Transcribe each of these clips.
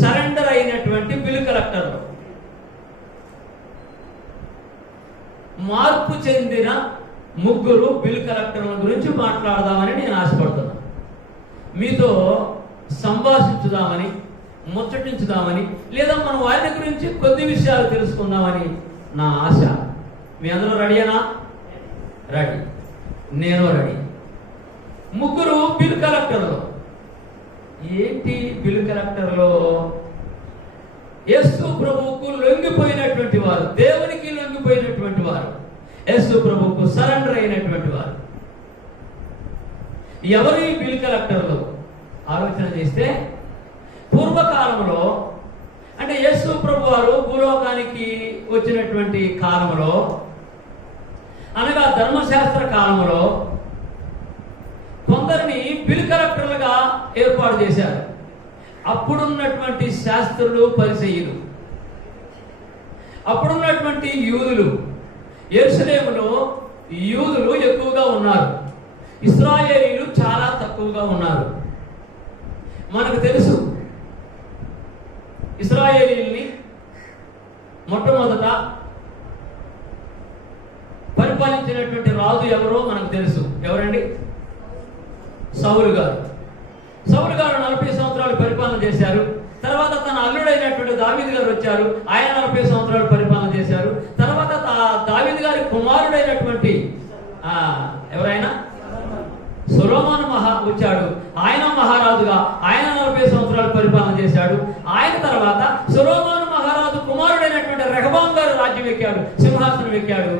Surrender అయినటువంటి bill కలెక్టర్లు, మార్పు చెందిన ముగ్గురు బిల్ కలెక్టర్ల గురించి మాట్లాడదామని నేను ఆశపడుతున్నాను. మీతో సంభాషించుదామని, ముచ్చటించుదామని, లేదా మన వారి గురించి కొద్ది విషయాలు తెలుసుకుందామని నా ఆశ. మీ అందరూ రెడీనా? రెడీ, నేను రెడీ. ముగ్గురు బిల్ కలెక్టర్లు. ఏంటి బిల్ కలెక్టర్లు? యేసు ప్రభువుకు లొంగిపోయినటువంటి వారు, దేవునికి లొంగిపోయినటువంటి వారు, యేసు ప్రభువుకు సరెండర్ అయినటువంటి వారు. ఎవరు ఈ బిల్ కలెక్టర్లు? ఆలోచన చేస్తే పూర్వకాలంలో, అంటే యేసు ప్రభు వారు భూలోకానికి వచ్చినటువంటి కాలంలో, అనగా ధర్మశాస్త్ర కాలంలో కొందరిని బిల్ కలెక్టర్లుగా ఏర్పాటు చేశారు. అప్పుడున్నటువంటి శాస్త్రులు, పరిసయ్యులు, అప్పుడున్నటువంటి యూదులు, యెరూషలేములో యూదులు ఎక్కువగా ఉన్నారు, ఇశ్రాయేలీయులు చాలా తక్కువగా ఉన్నారు. మనకు తెలుసు, ఇశ్రాయేలీయుల్ని మొట్టమొదట పరిపాలించినటువంటి రాజు ఎవరో మనకు తెలుసు. ఎవరండి? సౌలు గారు. సౌలు గారు 40 సంవత్సరాలు పరిపాలన చేశారు. తర్వాత తన అల్లుడైనటువంటి దావీదు గారు వచ్చారు, ఆయన 40 సంవత్సరాలు పరిపాలన చేశారు. తర్వాత దావీదు గారి కుమారుడైనటువంటి ఎవరైనా సొలొమోను వచ్చాడు, ఆయన మహారాజుగా, ఆయన 40 సంవత్సరాలు పరిపాలన చేశాడు. ఆయన తర్వాత సొలొమోను మహారాజు కుమారుడైనటువంటి రెహబాము గారు రాజ్యం ఎక్కాడు, సింహాసనం ఎక్కాడు.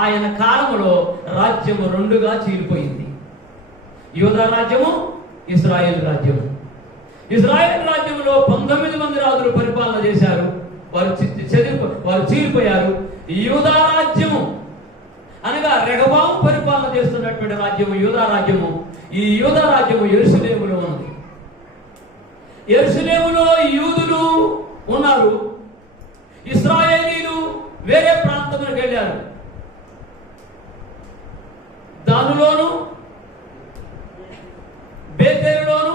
ఆయన కాలంలో రాజ్యము రెండుగా చీలిపోయింది. యూదా రాజ్యము, ఇశ్రాయేల్ రాజ్యము. ఇశ్రాయేల్ రాజ్యంలో 19 మంది రాజులు పరిపాలన చేశారు, వారు చీలిపోయారు. యూదా రాజ్యము అనగా రెహబాము పరిపాలన చేస్తున్నటువంటి రాజ్యము యూదా రాజ్యము. ఈ యూదా రాజ్యము యెరూషలేములో ఉంది. యెరూషలేములో యూదులు ఉన్నారు, ఇశ్రాయేలీలు వేరే ప్రాంతంలోకి వెళ్ళారు. దానిలోను బేతేలులోను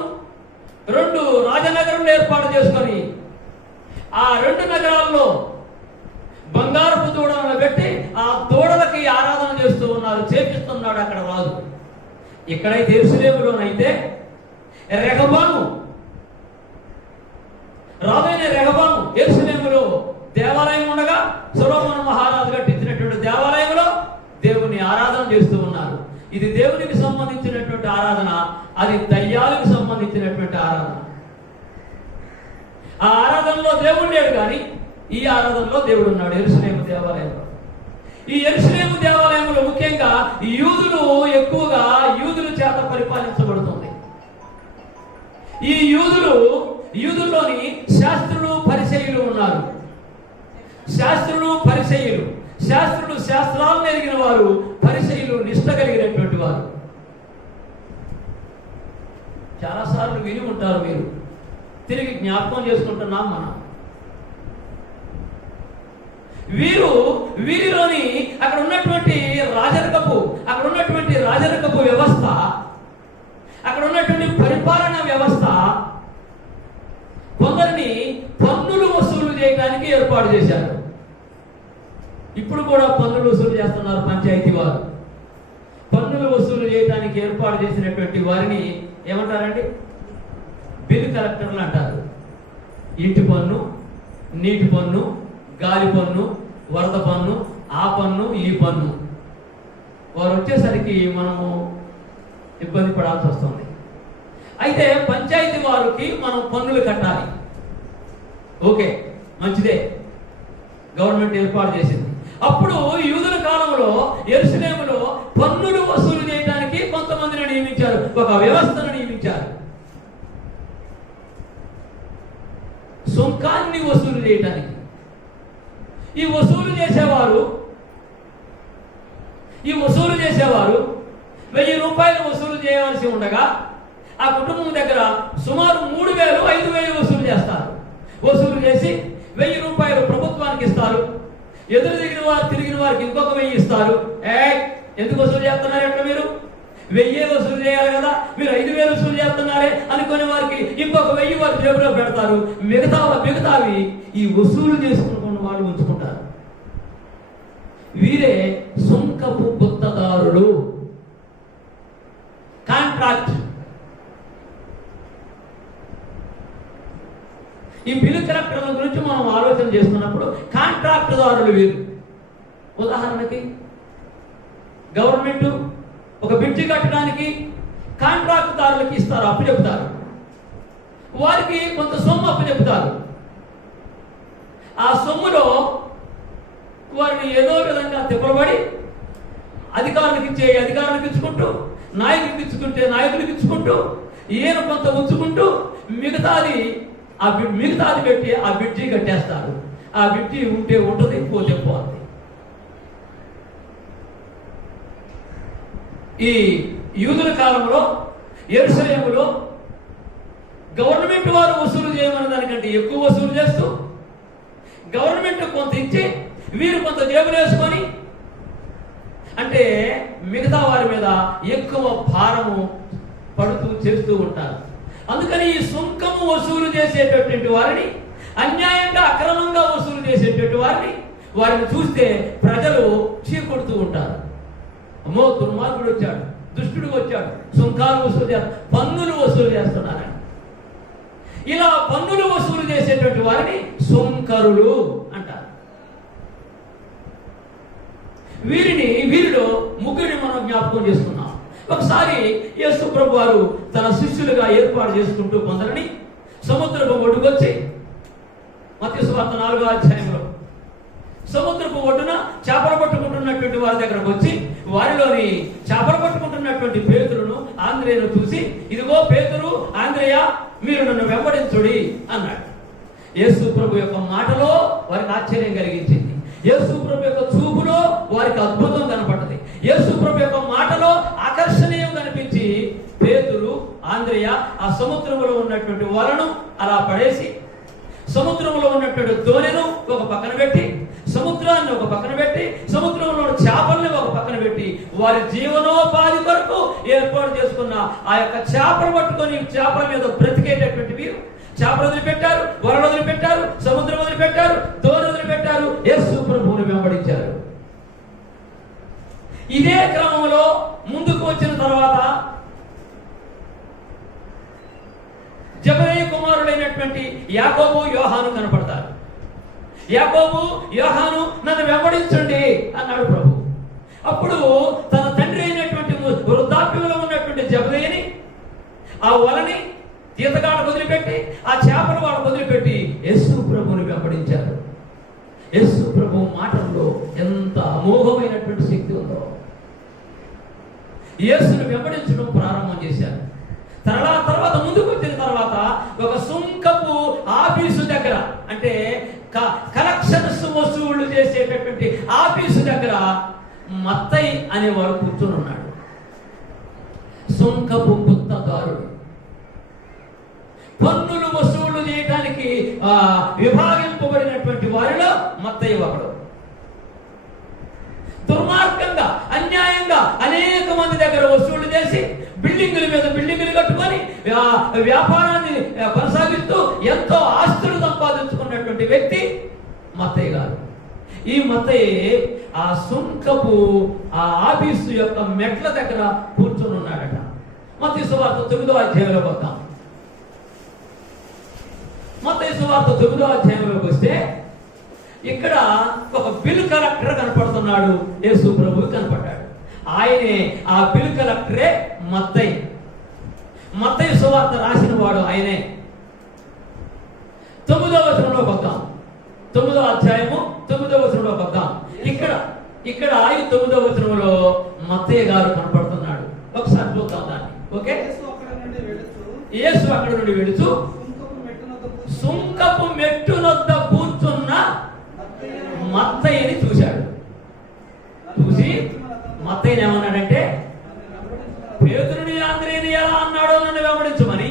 2 రాజనగరాలు ఏర్పాటు చేసుకొని ఆ 2 నగరాల్లో బంగారపు దూడలను పెట్టి ఆ దూడలకి ఆరాధన చేస్తూ ఉన్నారు, చేపిస్తున్నాడు అక్కడ రాజు. ఇక్కడైతే యెరూషలేములోనైతే రెహబాము, రాజైన రెహబాము యెరూషలేములో దేవాలయం ఉండగా సొలొమోను మహారాజు కట్టించినటువంటి దేవాలయంలో దేవుని ఆరాధన చేస్తూ ఉన్నారు. ఇది దేవునికి సంబంధించినటువంటి ఆరాధన, అది దయ్యాలకు సంబంధించినటువంటి ఆరాధన. ఆ ఆరాధనలో దేవుడు లేడు, కానీ ఈ ఆరాధనలో దేవుడు ఉన్నాడు యెరూషలేము దేవాలయంలో. ఈ యెరూషలేము దేవాలయంలో ముఖ్యంగా యూదులు ఎక్కువగా యూదుల చేత పరిపాలించబడుతుంది. ఈ యూదుల్లోని శాస్త్రులు, పరిసయ్యులు ఉన్నారు. శాస్త్రులు, పరిసయ్యులు, శాస్త్రులు శాస్త్రాలను ఎరిగిన వారు, పరిసయ్యులు నిష్ఠ కలిగినటువంటి వారు. చాలాసార్లు విని ఉంటారు మీరు, తిరిగి జ్ఞాపకం చేసుకుంటున్నాం మనం. వీరిలోని అక్కడ ఉన్నటువంటి రాజరికపు వ్యవస్థ, అక్కడ ఉన్నటువంటి పరిపాలన వ్యవస్థ కొందరిని పన్నులు వసూలు చేయడానికి ఏర్పాటు చేశారు. ఇప్పుడు కూడా పన్నులు వసూలు చేస్తున్నారు పంచాయతీ వారు. పన్నులు వసూలు చేయడానికి ఏర్పాటు చేసినటువంటి వారిని ఏమంటారండి? బిల్ కలెక్టర్లు అంటారు. ఇంటి పన్ను, నీటి పన్ను, గాలి పన్ను, వరద పన్ను, ఆ పన్ను, ఈ పన్ను. వారు వచ్చేసరికి మనము ఇబ్బంది పడాల్సి వస్తుంది. అయితే పంచాయతీ వారికి మనం పన్నులు కట్టాలి. ఓకే, మంచిదే, గవర్నమెంట్ ఏర్పాటు చేసింది. అప్పుడు యూదుల కాలంలో యెరూషలేములో పన్నులు వసూలు చేయడానికి కొంతమందిని నియమించారు, ఒక వ్యవస్థను నియమించారు. సుంకాన్ని వసూలు చేయడానికి. ఈ వసూలు చేసేవారు 1000 రూపాయలు వసూలు చేయవలసి ఉండగా ఆ కుటుంబం దగ్గర సుమారు 3000, 5000 వసూలు చేస్తారు. వసూలు చేసి 1000 రూపాయలు ప్రభుత్వానికి ఇస్తారు. ఎదురు తిరిగిన వారికి ఇంకొక 1000 ఇస్తారు. ఎందుకు వసూలు చేస్తున్నారు? ఎట్లా మీరు 1000 వసూలు చేయాలి కదా, మీరు 5000 వసూలు చేస్తున్నారే అనుకునే వారికి ఇంకొక 1000 వారి జేబులో పెడతారు. మిగతావి ఈ వసూలు చేసుకున్న వాళ్ళు ఉంచుకుంటారు. వీరే సుంకపు గుత్తదారులు. కాంట్రాక్ట్. ఈ బిల్లు కలెక్టర్ల గురించి మనం ఆలోచన చేస్తున్నప్పుడు కాంట్రాక్టుదారులు వీరు. ఉదాహరణకి గవర్నమెంట్ ఒక బ్రిడ్జి కట్టడానికి కాంట్రాక్టుదారులకి ఇస్తారు, అప్పు చెబుతారు. వారికి కొంత సొమ్ము అప్పు చెబుతారు. ఆ సొమ్ములో వారిని ఏదో విధంగా తిప్పబడి అధికారులకు ఇచ్చుకుంటూ, నాయకులకు ఇచ్చుకుంటూ ఈయన కొంత ఉంచుకుంటూ మిగతాది పెట్టి ఆ బ్రిడ్జి కట్టేస్తారు. ఆ బ్రిడ్జి ఉంటే ఉంటుంది, పోతే పోతుంది. ఈ యూదుల కాలంలో యెరూషలేములో గవర్నమెంట్ వారు వసూలు చేయమన్న దానికంటే ఎక్కువ వసూలు చేస్తూ గవర్నమెంట్ కొంత ఇచ్చి వీరు కొంత జేబులు వేసుకొని, అంటే మిగతా వారి మీద ఎక్కువ భారము పడుతూ చేస్తూ ఉంటారు. అందుకని ఈ సుంకము వసూలు చేసేటటువంటి వారిని, అన్యాయంగా అక్రమంగా వసూలు చేసేటటువంటి వారిని చూస్తే ప్రజలు చీకొడుతూ ఉంటారు. అమ్మో, దుర్మార్గుడు వచ్చాడు, దుష్టుడు వచ్చాడు, సుంకాలు వసూలు చేస్తారు, పన్నులు వసూలు చేస్తున్నారని. ఇలా పన్నులు వసూలు చేసేటువంటి వారిని సుంకరులు అంటారు. వీరిలో ముగ్గురిని మనం జ్ఞాపకం చేసుకున్నాం. ఒకసారి యేసు ప్రభు వారు తన శిష్యులుగా ఏర్పాటు చేసుకుంటూ కొందరిని సముద్రపు ఒడ్డుకొచ్చి, మత్తయి సువార్త 4వ అధ్యాయంలో సముద్రపు ఒడ్డున చేపలు పట్టుకుంటున్నటువంటి వారి దగ్గరకు వచ్చి వారిలోని చేపలు పట్టుకుంటున్నటువంటి పేతురును ఆంద్రేయను చూసి, ఇదిగో పేతురు, ఆంద్రేయ, మీరు నన్ను వెంబడించుడి అన్నాడు. యేసు ప్రభు యొక్క మాటలో వారికి ఆశ్చర్యం కలిగించింది. యేసు ప్రభు యొక్క చూపులో వారికి అద్భుతం కనపడ్డది. యేసు ప్రభు యొక్క మాటలో ఆకర్షణీయం కనిపించి పేతురు, ఆంద్రేయ ఆ సముద్రంలో ఉన్నటువంటి వలను అలా పడేసి, సముద్రంలో ఉన్నటువంటి దోణెను ఒక పక్కన పెట్టి, సముద్రాన్ని ఒక పక్కన పెట్టి, సముద్రంలో చేపల్ని ఒక పక్కన పెట్టి, వారి జీవనోపాధి కొరకు ఏర్పాటు చేసుకున్న ఆ యొక్క చేపలు పట్టుకొని చేపల మీద బ్రతికేటటువంటి వీరు చేపలు వదిలిపెట్టారు, వరలు వదిలిపెట్టారు, సముద్రం వదిలిపెట్టారు, దోణి వదిలిపెట్టారు, యేసు ప్రభువుని వెంబడించారు. ఇదే క్రమంలో ముందుకు వచ్చిన తర్వాత జెబెదయి కుమారులైనటువంటి యాకోబు, యోహాను కనపడతారు. యాకోబు, యోహాను, నన్ను వెంబడించండి అన్నాడు ప్రభు. అప్పుడు తన తండ్రి అయినటువంటి వృద్ధాప్యంలో ఉన్నటువంటి జెబెదయిని, ఆ వలని ఈతగాళ్ళకు వదిలిపెట్టి, ఆ చేపలు వాళ్ళకు వదిలిపెట్టి యేసు ప్రభువుని వెంబడించారు. యేసు ప్రభు మాటల్లో ఎంత అమోఘమైనటువంటి శక్తి ఉందో. యేసును వెంబడించడం ప్రారంభం చేశారు. తర్వాత ముందుకు వచ్చిన తర్వాత ఒక సుంకపు ఆఫీసు దగ్గర, అంటే కలెక్షన్స్ వసూళ్లు చేసేటటువంటి ఆఫీసు దగ్గర మత్తయి అనేవాడు కూర్చొని ఉన్నాడు. సుంకపు గుత్తదారుడు. పన్నులు వసూళ్లు చేయడానికి విభాగింపబడినటువంటి వారిలో మత్తయి ఒకడు. దుర్మార్గంగా, అన్యాయంగా అనేక మంది దగ్గర వసూళ్లు చేసి బిల్డింగుల మీద బిల్డింగులు కట్టుకొని వ్యాపారాన్ని కొనసాగిస్తూ ఎంతో ఆస్తులు సంపాదించుకున్నటువంటి వ్యక్తి మత్తయి గారు. ఈ మత్తయి ఆ సుంకపు ఆ ఆఫీసు యొక్క మెట్ల దగ్గర కూర్చొని ఉన్నాడట. మత్తయి సువార్త 9వ అధ్యాయంలోకి వద్దాం. మత్తయి సువార్త 9వ అధ్యాయంలోకి వస్తే ఇక్కడ ఒక బిల్ కలెక్టర్ కనపడుతున్నాడు. యేసు ప్రభువు కనపడ్డాడు. ఆయనే ఆ బిల్ కలెక్టరే మత్తయి. మత్తయి సువార్త రాసిన వాడు ఆయనే. 9వ వచనంలోకి వద్దాం. 9వ అధ్యాయము 9వ వచనంలోకి వద్దాం. ఇక్కడ ఈ 9వ వచనంలో మత్తయి గారు కనపడుతున్నాడు. ఒకసారి చూద్దాం దాన్ని. ఓకే, యేసు అక్కడ నుండి వెళుతూ సుంకపు మెట్టునొద్ద కూర్చున్న మత్తయిని చూశాడు. చూసి మత్తయిని ఏమన్నాడంటే, పేతురుని, ఆంద్రేయుని ఎలా అన్నాడో నన్ను వెంబడించమని,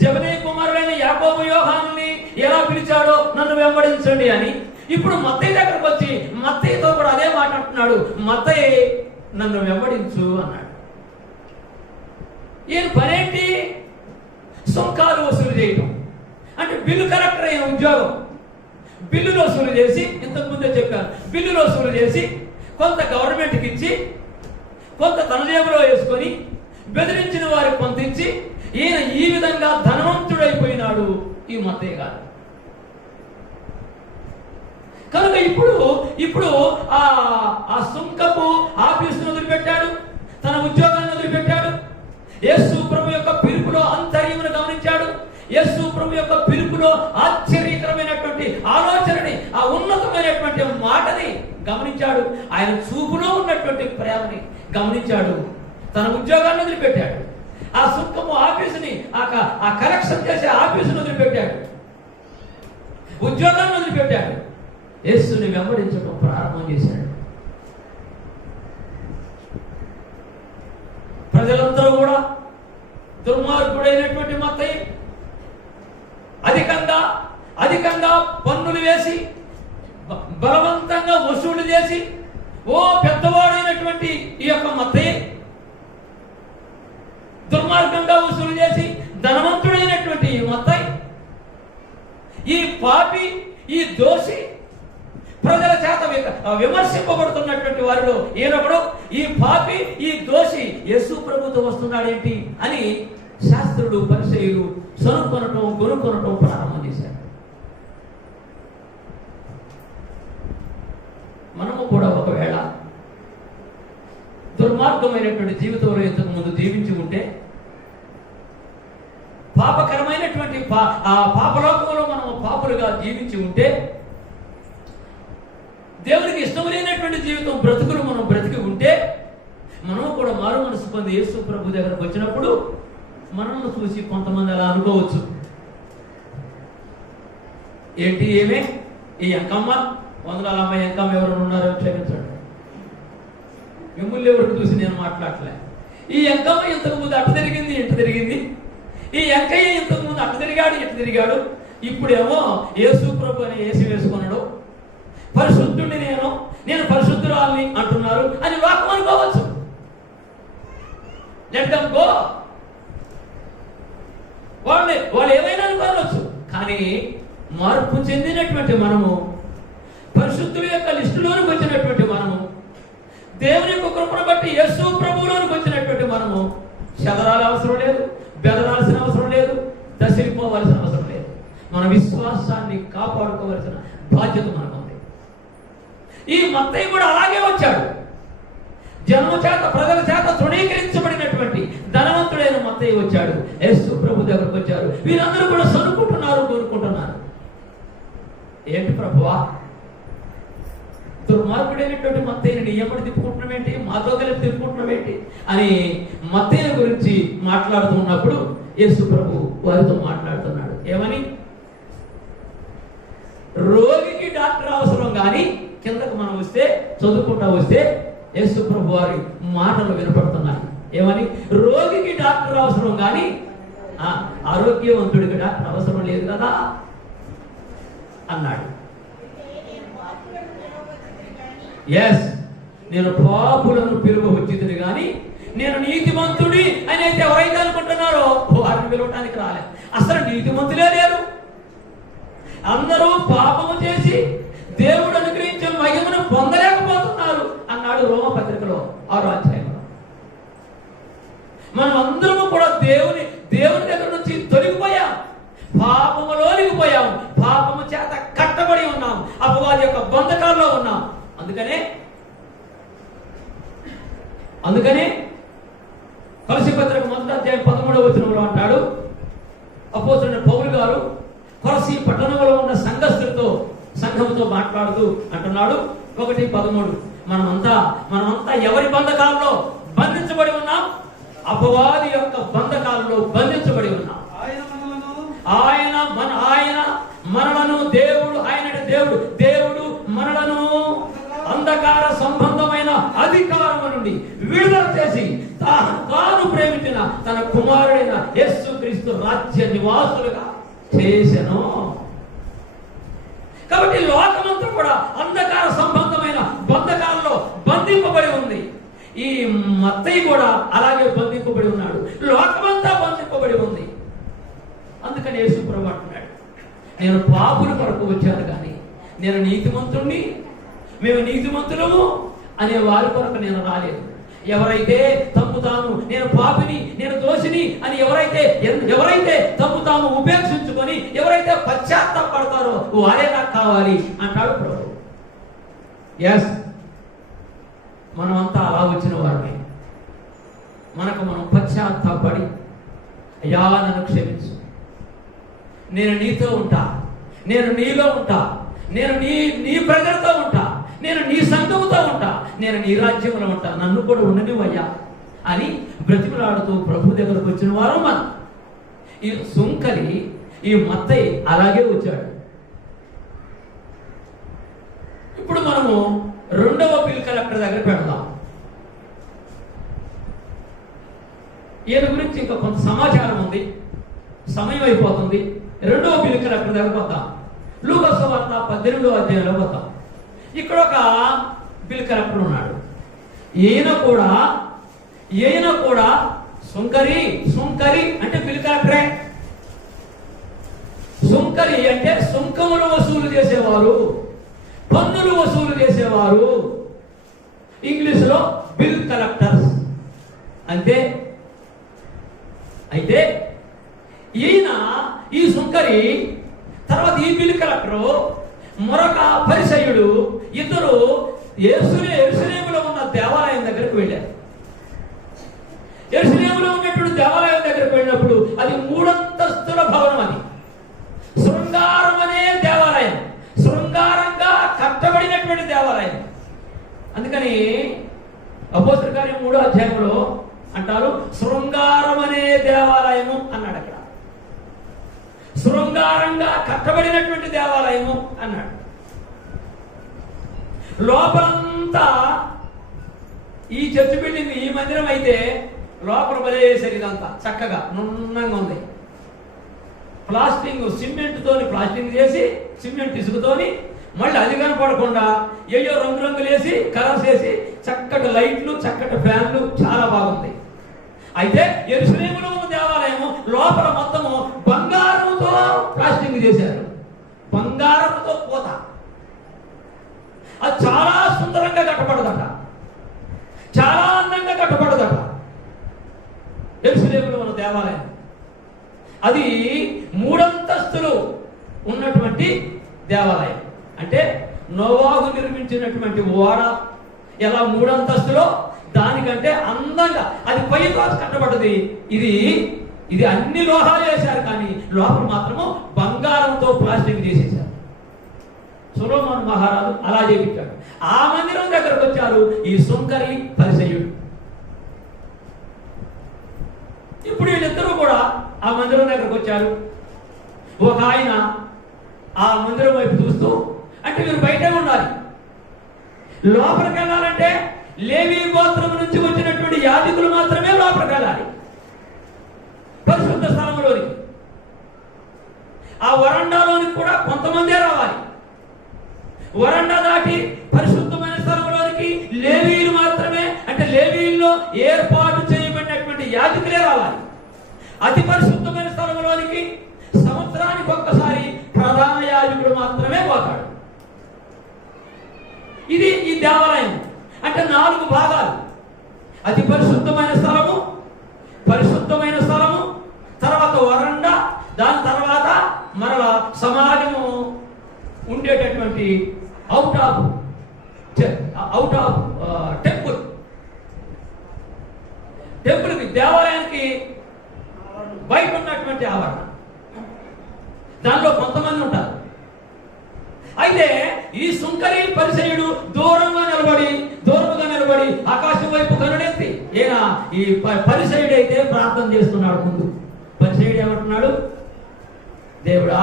జెబెదయి కుమారులైన యాకోబు, యోహానుని ఎలా పిలిచాడో నన్ను వెంబడించండి అని. ఇప్పుడు మత్తయి దగ్గరకు వచ్చి మత్తయితో కూడా అదే మాట అంటున్నాడు. మత్తయి నన్ను వెంబడించు అన్నాడు. ఈయన పనేంటి? సుంకాలు వసూలు చేయటం. అంటే బిల్లు కలెక్టర్ అయిన ఉద్యోగం. బిల్లులు వసూలు చేసి, ఇంతకుముందే చెప్పాను, బిల్లులు వసూలు చేసి కొంత గవర్నమెంట్కి ఇచ్చి కొంత తన జేబులో వేసుకొని బెదిరించిన వారికి పంపించి ఈయన ఈ విధంగా ధనవంతుడైపోయినాడు ఈ మత్తయ్య గారు. కనుక ఇప్పుడు ఆ సుంకపు ఆఫీసును వదిలిపెట్టాడు, తన ఉద్యోగాన్ని వదిలిపెట్టాడు. యేసు ప్రభు యొక్క పిలుపులో అంతర్యమును గమనించాడు. యేసు ప్రభు యొక్క పిలుపులో ఆశ్చర్యకరమైనటువంటి ఆలోచనని, ఆ ఉన్నతమైనటువంటి మాటని గమనించాడు. ఆయన చూపులో ఉన్నటువంటి ప్రేమని గమనించాడు. తన ఉద్యోగాన్ని వదిలిపెట్టాడు. ఆ సుంకము ఆఫీసుని, ఆ కలెక్షన్ చేసే ఆఫీసును వదిలిపెట్టాడు. ఉద్యోగాన్ని వదిలిపెట్టాడు. యేసుని వెంబడించడం ప్రారంభం చేశాడు. ప్రజలందరూ కూడా దుర్మార్గుడైనటువంటి మత్తయి అధికంగా పన్నులు వేసి బలవంతంగా వసూలు చేసి, ఓ పెద్దవాడైనటువంటి ఈ యొక్క మత్తయి దుర్మార్గంగా వసూలు చేసి ధనవంతుడైనటువంటి ఈ మత్తయి, ఈ పాపి, ఈ దోషి, ప్రజల చేత విమర్శింపబడుతున్నటువంటి వారిలో ఈయనొకడు. ఈ పాపి, ఈ దోషి యేసు ప్రభుతో వస్తున్నాడేంటి అని శాస్త్రులు, పరిసయ్యులు కొనుక్కొనటం ప్రారంభం చేశారు. మనము కూడా ఒకవేళ దుర్మార్గమైనటువంటి జీవితంలో ఇంతకు ముందు జీవించి ఉంటే, పాపకరమైనటువంటి ఆ పాపలోకంలో మనం పాపులుగా జీవించి ఉంటే, దేవునికి ఇష్టం లేనటువంటి జీవితం బ్రతుకులు మనం బ్రతికి ఉంటే, మనం కూడా మారు మనసు పొంది యేసు ప్రభు దగ్గరకు వచ్చినప్పుడు మనల్ని చూసి కొంతమంది అలా అనుకోవచ్చు, ఏంటి ఏమే ఈ అంకమ్మ, వందల అమ్మాయి అంకమ్మ ఎవరైనా ఉన్నారో క్షమించండి, మిమ్మల్ని ఎవరు చూసి నేను మాట్లాడలే. ఈ అంకమ్మ ఇంతకు ముందు అట్ట తిరిగింది, ఇటు తిరిగింది. ఈ అంకయ్య ఇంతకు ముందు అట్ట తిరిగాడు, ఇటు తిరిగాడు. ఇప్పుడేమో యేసు ప్రభు అని వేసి వేసుకున్నాడు. పరిశుద్ధుడిని నేను పరిశుద్ధురాల్ని అంటున్నారు అని లోకం అనుకోవచ్చు. Let them go. వాళ్ళు ఏమైనా అనుకోవచ్చు. కానీ మార్పు చెందినటువంటి మనము, పరిశుద్ధుల యొక్క లిస్టులోనికి వచ్చినటువంటి మనము, దేవుని యొక్క కృపను బట్టి యేసు ప్రభువులోనికి వచ్చినటువంటి మనము చెదరాల అవసరం లేదు, బెదరాల్సిన అవసరం లేదు, దశిపోవలసిన అవసరం లేదు. మన విశ్వాసాన్ని కాపాడుకోవలసిన బాధ్యత మనకు ఉంది. ఈ మత్తయి కూడా అలాగే వచ్చాడు. జనము చేత, ప్రజల చేత తృణీకరించబడినటువంటి ధనవంతుడైన మత్తయి వచ్చాడు. యేసు ప్రభు దగ్గరకు వచ్చారు. వీరందరూ కూడా సనుకుంటున్నారు, కోరుకుంటున్నారు. ఏంటి ప్రభువా, దుర్మార్గుడైనటువంటి మత్తయిని నీ ఎమ్మడి తిప్పుకుంటున్నావేంటి, మాతో కలిపి తిప్పుకుంటున్నావేంటి అని మత్తయి గురించి మాట్లాడుతూ ఉన్నప్పుడు యేసు ప్రభు వారితో మాట్లాడుతున్నాడు. ఏమని? రోగికి డాక్టర్ అవసరం కానీ, కిందకు మనం వస్తే, చదువుకుంటా వస్తే యేసు ప్రభు వారి మాటలు వినపడుతున్నాయి. ఏమని? రోగికి డాక్టర్ అవసరం కానీ ఆరోగ్యవంతుడికి డాక్టర్ అవసరం లేదు కదా అన్నాడు. ఎస్, నేను పాపులను పిలువ వచ్చింది కానీ నేను నీతిమంతుడి అని అయితే ఎవరైతే అనుకుంటున్నారో వారిని పిలవటానికి రాలే. అసలు నీతిమంతులే లేరు. అందరూ పాపము చేసి దేవుడు అనుగ్రహించిన మహిమను పొందలేకపోతున్నారు అన్నాడు రోమపత్రికలో 6వ అధ్యాయంలో. మనం అందరము కూడా దేవుని దగ్గర నుంచి తొలగిపోయాం, పాపములోనికి పోయాం, పాపము చేత కట్టబడి ఉన్నాం, అపవాది యొక్క బంధకాల్లో ఉన్నాం. అందుకనే కొలస్సీ పత్రిక 1వ అధ్యాయం 13వ వచనంలో అంటాడు అపోస్తలుడైన పౌలు గారు కొలస్సీ పట్టణంలో ఉన్న సంఘంతో మాట్లాడుతూ అంటున్నాడు 1:13, మనమంతా ఎవరి బంధకాల్లో బంధించబడి ఉన్నాం? అపవాది యొక్క బంధకాల్లో బంధించబడి ఉన్నాం. ఆయన మనలను దేవుడు మనలను అంధకార సంబంధమైన అధికారము నుండి విడుదల చేసి తాను ప్రేమించిన తన కుమారుడైన యేసుక్రీస్తు రాజ్య నివాసులుగా చేసెను. కాబట్టి లోకమంతా కూడా అంధకార సంబంధమైన బంధకాల్లో బంధింపబడి ఉంది. ఈ మత్తయి కూడా అలాగే బంధింపబడి ఉన్నాడు. లోకమంతా బంధింపబడి ఉంది. అందుకని యేసు ప్రభువు అంటున్నాడు, నేను పాపుల కొరకు వచ్చాను కానీ నేను నీతిమంతుణ్ణి, మేము నీతిమంతులము అనే వారి కొరకు నేను రాలేదు. ఎవరైతే తమ్ము తాము నేను పాపిని, నేను దోషిని అని ఎవరైతే తమ్ము తాము ఉపేక్షించుకొని ఎవరైతే పశ్చాత్తాపడతారో వారే నాకు కావాలి అంటాడు ప్రభు. ఎస్, మనమంతా అలా వచ్చిన వారిని. మనం పశ్చాత్తాపడి, అయ్యా నన్ను క్షమించు, నేను నీతో ఉంటా, నేను నీలో ఉంటా, నేను నీ ప్రజలతో ఉంటా, నేను నీ సంఘముతో ఉంటా, నేను నీ రాజ్యంలో ఉంటా, నన్ను కూడా ఉండనివయ్యా అని బ్రతిమలాడుతూ ప్రభు దగ్గరకు వచ్చిన వారు మనం. ఈ సుంకరి, ఈ మత్తయి అలాగే వచ్చాడు. ఇప్పుడు మనము రెండవ బిల్ కలెక్టర్ దగ్గర పెడదాం. ఈయన గురించి ఇంకా కొంత సమాచారం ఉంది, సమయం అయిపోతుంది. రెండవ బిల్ కలెక్టర్ దగ్గరకు వద్దాం. లూకా సువార్త 18వ అధ్యాయంలో వద్దాం. ఇక్కడ ఒక బిల్ కలెక్టర్ ఉన్నాడు. ఈయన కూడా సుంకరి అంటే బిల్ కలెక్టరే. సుంకరి అంటే సుంకములు వసూలు చేసేవారు, పన్నులు వసూలు చేసేవారు. ఇంగ్లీష్లో బిల్ కలెక్టర్స్ అంతే. అయితే ఈ సుంకరి తర్వాత ఈ బిల్ కలెక్టరు మరొక పరిసయ్యుడు ఇద్దరు యెరూషలేములో ఉన్న దేవాలయం దగ్గరకు వెళ్ళారు. యెరూషలేములో ఉన్నటువంటి దేవాలయం దగ్గరకు వెళ్ళినప్పుడు అది 3 అంతస్తుల భవనం. అది శృంగారం అనే దేవాలయం, శృంగారంగా కట్టబడినటువంటి దేవాలయం. అందుకని అపోస్తలుల కార్యం 3వ అధ్యాయంలో అంటారు, శృంగారం అనే దేవాలయము అన్నాడు. అక్కడ శృంగారంగా కట్టబడినటువంటి దేవాలయము అన్నాడు. లోపలంతా ఈ చర్చ్ బిల్డింగ్, ఈ మందిరం అయితే లోపల బలేసారు. ఇదంతా చక్కగా నున్నంగా ఉంది. ప్లాస్టింగ్ చేసి సిమెంట్ ఇసుకతోని మళ్ళీ అది కనపడకుండా ఏయో రంగులు వేసి కలర్స్ వేసి చక్కటి లైట్లు, చక్కటి ఫ్యాన్లు, చాలా బాగుంది. అయితే యెరూషలేములో ఉన్న దేవాలయము లోపల మొత్తము బంగారంతో ప్లాస్టింగ్ చేశారు, బంగారంతో పూత. అది చాలా సుందరంగా కట్టబడదట, చాలా అందంగా కట్టబడదట యెరూషలేములో ఉన్న దేవాలయం. అది 3 అంతస్తులు ఉన్నటువంటి దేవాలయం. అంటే నోవాహు నిర్మించినటువంటి ఓడ ఎలా 3 అంతస్తులో దానికంటే అందంగా అది పైతో కట్టబడ్డది. ఇది అన్ని లోహాలు వేశారు కానీ లోపల మాత్రము బంగారంతో ప్లాస్టింగ్ చేసేశారు. సొలొమోను మహారాజు అలా చేయించాడు. ఆ మందిరం దగ్గరకు వచ్చారు ఈ సుంకరి పరిసయ్యుడు. ఇప్పుడు వీళ్ళిద్దరూ కూడా ఆ మందిరం దగ్గరకు వచ్చారు. ఒక ఆయన ఆ మందిరం వైపు చూస్తూ, అంటే మీరు బయటే ఉండాలి, లోపలికి వెళ్ళాలంటే లేవీ గోత్రం నుంచి వచ్చినటువంటి యాజకులు మాత్రమే లోపలికి వెళ్ళాలి పరిశుద్ధ స్థలంలోనికి. ఆ వరండాలోనికి కూడా కొంతమందే రావాలి. వరండా దాటి పరిశుద్ధమైన స్థలంలోనికి లేవీలు మాత్రమే, అంటే లేవీల్లో ఏర్పాటు చేయబడినటువంటి యాజకులే రావాలి. అతి పరిశుద్ధమైన స్థలంలోనికి సంవత్సరానికి ఒక్కసారి ప్రధాన యాజకుడు మాత్రమే పోతాడు. ఇది ఈ దేవాలయం. అంటే 4 భాగాలు: అతి పరిశుద్ధమైన స్థలము, పరిశుద్ధమైన స్థలము, తర్వాత వరండా, దాని తర్వాత మరలా సమాజము ఉండేటటువంటి అవుట్ ఆఫ్ టెంపుల్కి, దేవాలయానికి బయట ఉన్నటువంటి ఆవరణ. దానిలో కొంతమంది ఉంటారు. అయితే ఈ సుంకరి పరిసయ్యుడు దూరంగా నిలబడి ఆకాశం వైపు కనుడెత్తి, ఈ పరిసయ్యుడు అయితే ప్రార్థన చేస్తున్నాడు. ముందు పరిసయ్యుడు ఏమంటున్నాడు? దేవుడా,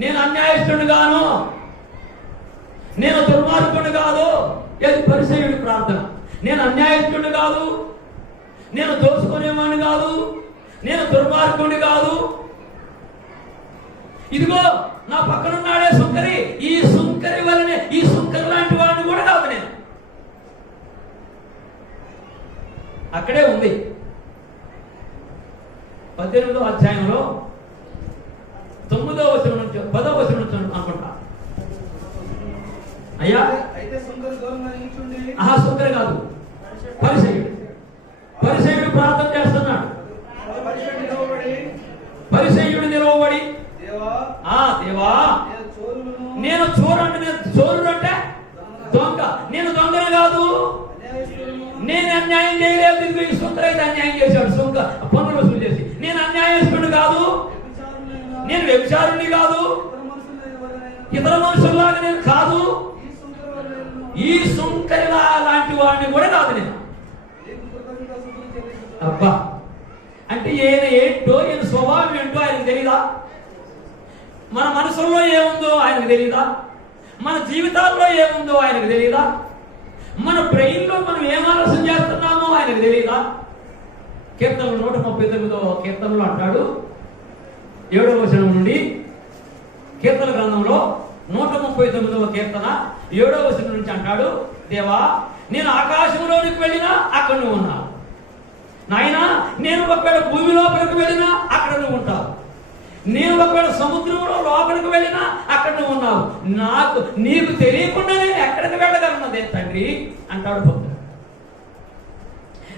నేను అన్యాయస్తుడు గాను, నేను దుర్మార్గుడు కాదు. ఏది పరిసయ్యుడి ప్రార్థన? నేను అన్యాయస్తుడు కాదు, నేను దోచుకునేవాడిని కాదు, నేను దుర్మార్గుడి కాదు. ఇదిగో నా పక్కనున్నాడే సుంకరి, ఈ సుంకరి వలనే, ఈ సుంకరి లాంటి వాడిని కూడా కాదు నేను. అక్కడే ఉంది 18వ అధ్యాయంలో 9వ వచనం నుంచి 10వ వచనం నుంచి అనుకుంటా. అయ్యా సుంకరి కాదు, పరిసయ్యుడు ప్రార్థన చేస్తున్నాడు. పరిసయ్యుడు నిలవబడి దేవా నేను చోరుడు అంటే దొంగ, నేను దొంగను కాదు, నేను అన్యాయం చేయలేదు. ఈ సుంకరి అయితే అన్యాయం చేశాడు, పన్నులు వసూలు చేసి. నేను అన్యాయస్తుడు కాదు, నేను వ్యభిచారుని కాదు, ఇతర మనుషుల్లాగా నేను కాదు, ఈ సుంకరి లాంటి వాడిని కూడా కాదు నేను. అబ్బా, అంటే ఈయన ఏంటో, ఈయన స్వభావం ఏంటో ఆయనకు తెలీదా? మన మనసుల్లో ఏముందో ఆయనకు తెలీదా? మన జీవితాల్లో ఏముందో ఆయనకు తెలీదా? మన బ్రెయిన్లో మనం ఏం ఆలోచన చేస్తున్నామో ఆయనకు తెలీదా? కీర్తనలు 139వ కీర్తనలో అంటాడు, 7వ వచనం నుండి, కీర్తన గ్రంథంలో 139వ కీర్తన 7వ వచనం నుంచి అంటాడు, దేవా నేను ఆకాశంలోనికి వెళ్ళినా అక్కడ నువ్వు ఉన్నావు. నాయనా నేను ఒకవేళ భూమి లోపలికి వెళ్ళినా అక్కడ నువ్వు ఉంటావు. నేను ఒకవేళ సముద్రంలో లోపలికి వెళ్ళినా అక్కడ నువ్వు ఉన్నావు. నీకు తెలియకుండా నేను ఎక్కడికి వెళ్ళగలన్నదే తండ్రి అంటాడు భక్తుడు.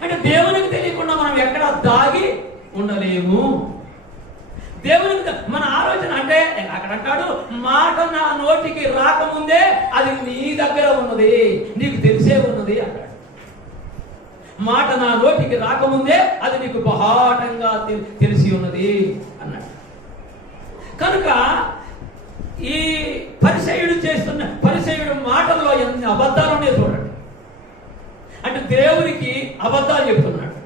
అంటే దేవునికి తెలియకుండా మనం ఎక్కడ దాగి ఉండలేము. దేవునికి మన ఆలోచన అంటే అక్కడ అంటాడు, మాట నా నోటికి రాకముందే అది నీ దగ్గర ఉన్నది, నీకు తెలిసే ఉన్నది అంటాడు. మాట నా నోటికి రాకముందే అది నీకు బహాటంగా తెలిసి ఉన్నది అన్నాడు. కనుక ఈ పరిసయ్యుడు మాటల్లో ఎన్ని అబద్ధాలు ఉన్నాయో చూడండి. అంటే దేవునికి అబద్ధాలు చెప్తున్నాడు.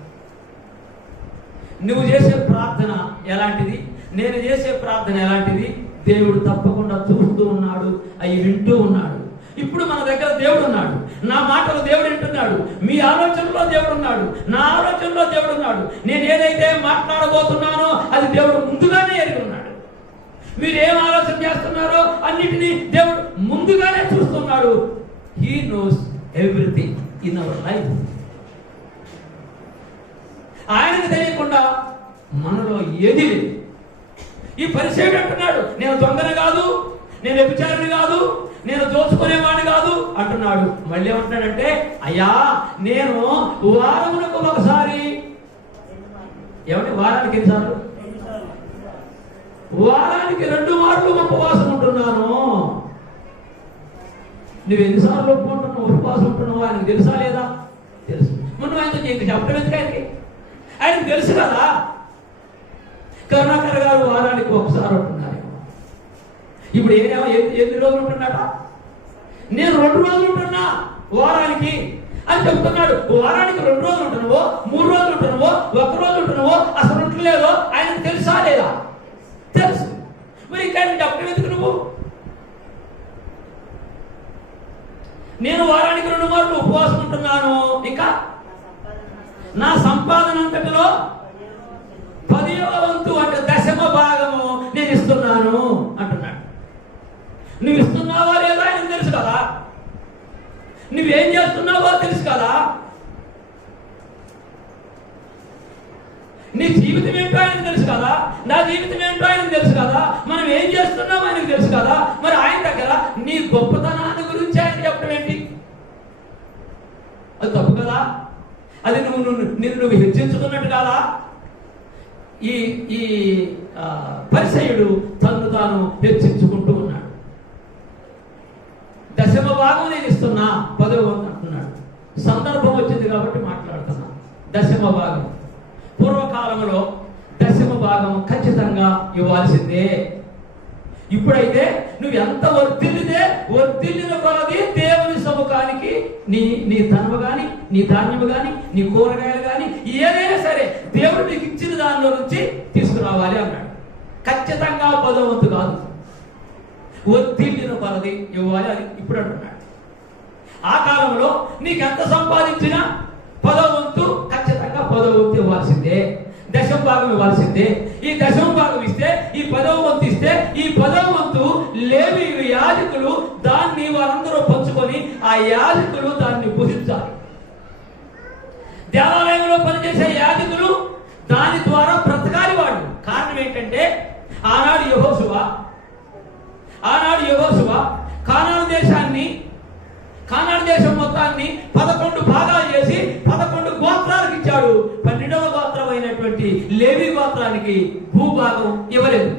నువ్వు చేసే ప్రార్థన ఎలాంటిది, నేను చేసే ప్రార్థన ఎలాంటిది, దేవుడు తప్పకుండా చూస్తూ ఉన్నాడు, అవి వింటూ ఉన్నాడు. ఇప్పుడు మన దగ్గర దేవుడు ఉన్నాడు, నా మాటలు దేవుడు వింటున్నాడు, మీ ఆలోచనలో దేవుడు ఉన్నాడు, నా ఆలోచనలో దేవుడు ఉన్నాడు. నేను ఏదైతే మాట్లాడబోతున్నానో అది దేవుడు ముందుగానే ఎరిగి ఉన్నాడు. మీరు ఏం ఆలోచన చేస్తున్నారో అన్నిటినీ దేవుడు ముందుగానే చూస్తున్నాడు. He knows everything in our life. ఆయనకు తెలియకుండా మనలో ఏది లేదు. ఈ పరిచయం అంటున్నాడు, నేను దొంగని కాదు, నేను వ్యభిచారిని కాదు, నేను దోచుకునేవాడిని కాదు అంటున్నాడు. మళ్ళీ ఏమంటున్నాడంటే, అయ్యా నేను వారమునకు ఒకసారి, ఏమంటే వారానికి ఎన్నిసార్లు? వారానికి 2 మార్లు ఉపవాసం ఉంటున్నాను. నువ్వు ఎన్నిసార్లు ఒప్పుకుంటున్నావు, ఉపవాసం ఉంటున్నావు ఆయనకు తెలుసా లేదా? తెలుసు. మనం ఆయనతో ఇంక చెప్పడం ఎందుకు? ఆయనకు తెలుసు కదా. కరుణాకర్ గారు వారానికి ఒకసారి ఉంటున్నారు. ఇప్పుడు ఎన్ని రోజులు ఉంటున్నాడా? నేను 2 రోజులు ఉంటున్నా వారానికి అని చెప్తున్నాడు. వారానికి 2 రోజులు ఉంటున్నావో, 3 రోజులు ఉంటున్నావో, 1 రోజు ఉంటున్నావో, అసలు ఉంటలేదో ఆయనకు తెలుసా లేదా? తెలుసు. మరి ఇంకా చెప్పడం ఎందుకు నువ్వు? నేను వారానికి 2 మార్లు ఉపవాసం ఉంటున్నాను, ఇంకా నా సంపాదన అంతటిలో 10వ వంతు అంటే 10వ భాగము నేను ఇస్తున్నాను అంటున్నాడు. నువ్వు ఇస్తున్నావా లేదా ఆయనకు తెలుసు కదా. నువ్వేం చేస్తున్నావో తెలుసు కదా. నీ జీవితం ఏంటో ఆయనకు తెలుసు కదా, నా జీవితం ఏంటో ఆయనకు తెలుసు కదా, మనం ఏం చేస్తున్నామో ఆయనకు తెలుసు కదా. మరి ఆయన దగ్గర నీ గొప్పతనాన్ని గురించి ఆయన చెప్పడం ఏంటి? అది తప్పు కదా. అది నువ్వు హెచ్చించుకున్నట్టు కాదా? ఈ పరిసయ్యుడు తను తాను హెచ్చించుకుంటూ ఉన్నాడు. 10వ భాగం నేను ఇస్తున్నా, 10వ వంతు అంటున్నాడు. సందర్భం వచ్చింది కాబట్టి మాట్లాడుతున్నా. 10వ భాగం పూర్వకాలంలో 10వ భాగం ఖచ్చితంగా ఇవ్వాల్సిందే. ఇప్పుడైతే నువ్వు ఎంత వర్ధిల్లిన కొలది దేవుని సముఖానికి నీ ధనము కానీ, నీ ధాన్యము కానీ, నీ కూరగాయలు కానీ ఏదైనా సరే దేవుడు నీకు ఇచ్చిన దానిలో నుంచి తీసుకురావాలి అన్నాడు. ఖచ్చితంగా 10వ వంతు కాదు, వర్ధిల్లిన కొలది ఇవ్వాలి అని ఇప్పుడు అంటున్నాడు. ఆ కాలంలో నీకు ఎంత సంపాదించినా 10వ వంతు ఖచ్చితంగా 10వ వంతు ఇవ్వాల్సిందే, 10వ భాగం ఇవ్వాల్సిందే. ఈ 10వ భాగం ఇస్తే, ఈ 10వ వంతు ఇస్తే, ఈ 10వ వంతు లేవీయులు యాజకులు దాన్ని వారందరూ పంచుకొని ఆ యాజకులు దాన్ని భుజించాలి. దేవాలయంలో పనిచేసే యాజకులు దాని ద్వారా బ్రతకాలి. వాళ్ళు ఆనాడు యెహోషువ కానాను దేశం మొత్తాన్ని 11 భాగాలు చేసి 11 గోత్రాలకు ఇచ్చాడు. 12వ గోత్రమైనటువంటి లేవి గోత్రానికి భూభాగం ఇవ్వలేదు.